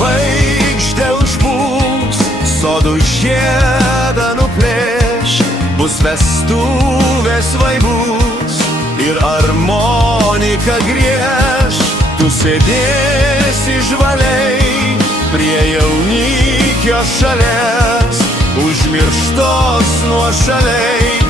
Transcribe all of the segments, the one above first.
žvaigždę užpūs, sodų žiedą nuplėš, bus vestuvės vaibus ir armonika grieš. Tu sėdėsi žvaliai prie jaunikio šalės, užmirštos nuošaliai,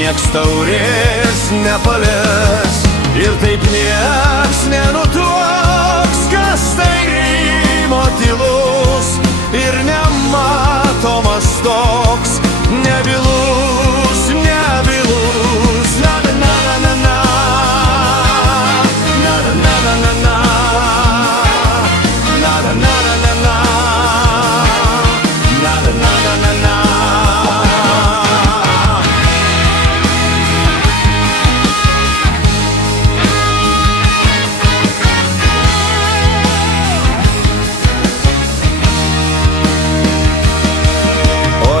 nieks taurės nepalės. Ir taip nieks nenutuoks, kas tai rymo tylus ir nematomas toks, nebylus, nebylus. Na na na na na, na na na na na, na na na na na, na na na na na.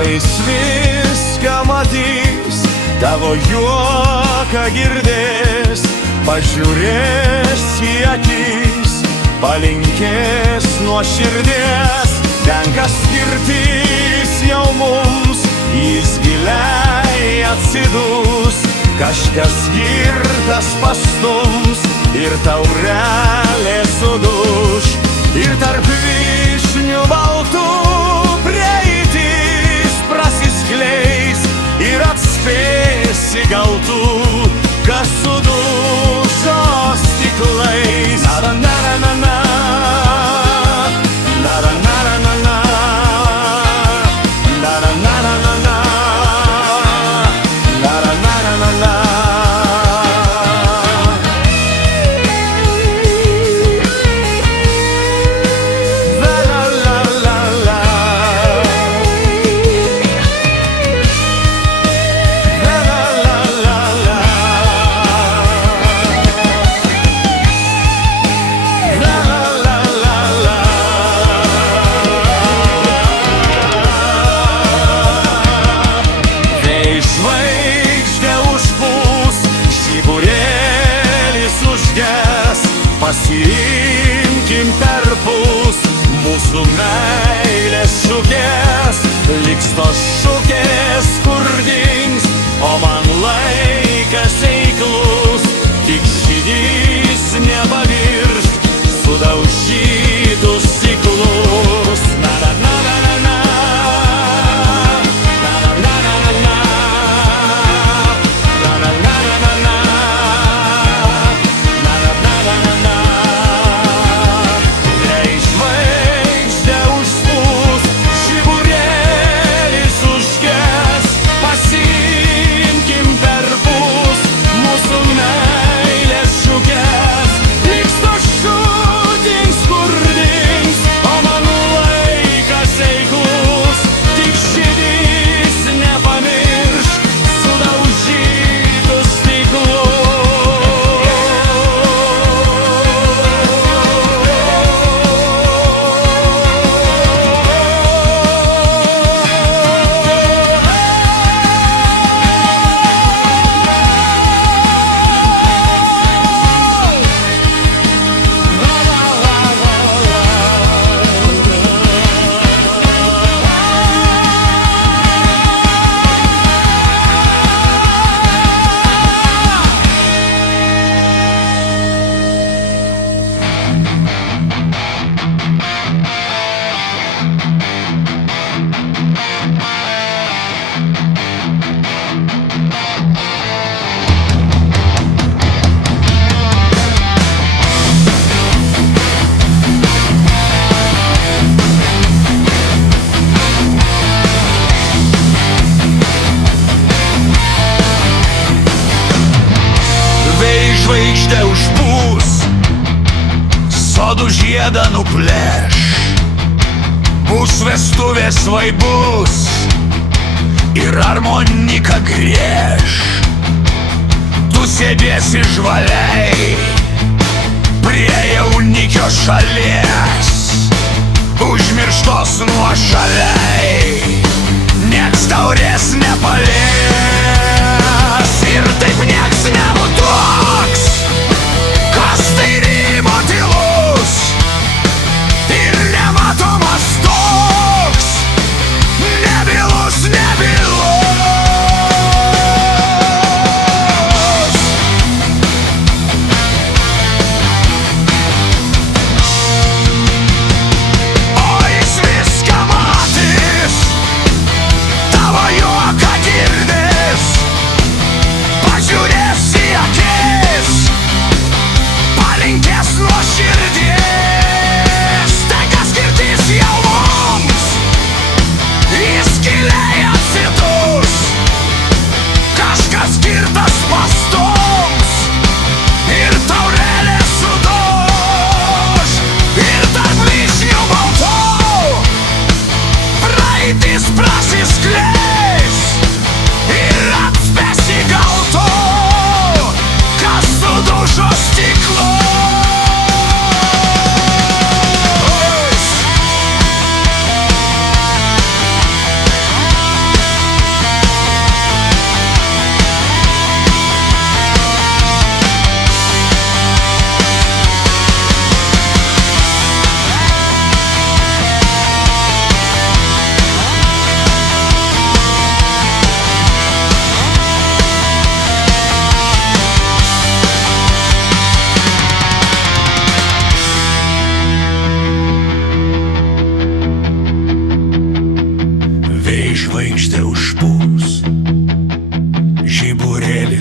Jis viską matys, tavo juoką girdės, pažiūrės į akis, palinkės nuo širdies. Tenka skirtis jau mums, jis giliai atsidus, kažkas girtas pastums ir taurelė suduš. Ir tarp vyšnių baltų prasiskleis ir atspėsi gal tu, kas sudužo stiklais. Na na na na na, na na na na na, na na na na na, na na na na na. Pasiimkim perpus mūsų meilės šukės, liks tos šukės kur dings, o man laikas eiklus, tik žydys nepavirš sudaužytus stiklus. Na na na na na na, na na na na na, na na na na na. Žvaigždė užpūs, sodų žiedą nuplėš, bus vestuvės vaibus ir armonika grieš. Tu sėdėsi žvaliai prie jaunikio šalies, užmirštos nuošaliai, nieks taurės nepalės. Ir taip nieks nenutuoks, kas tai rymo tylus ir nemato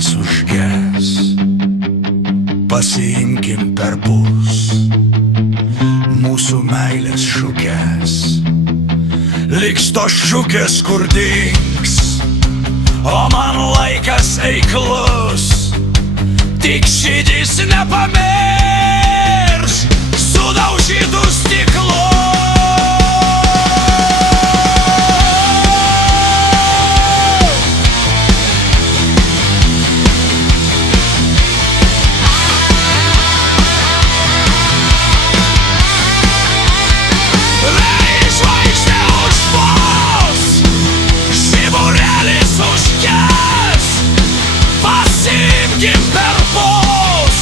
žiburėlis užges, pasiimkim per pus mūsų meilės šukės. Liks tos šukės, kur dings, o man laikas eiklus. Tik širdis nepamirs sudaužytų stiklų. Per pus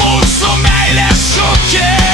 mūsų meilės šukės.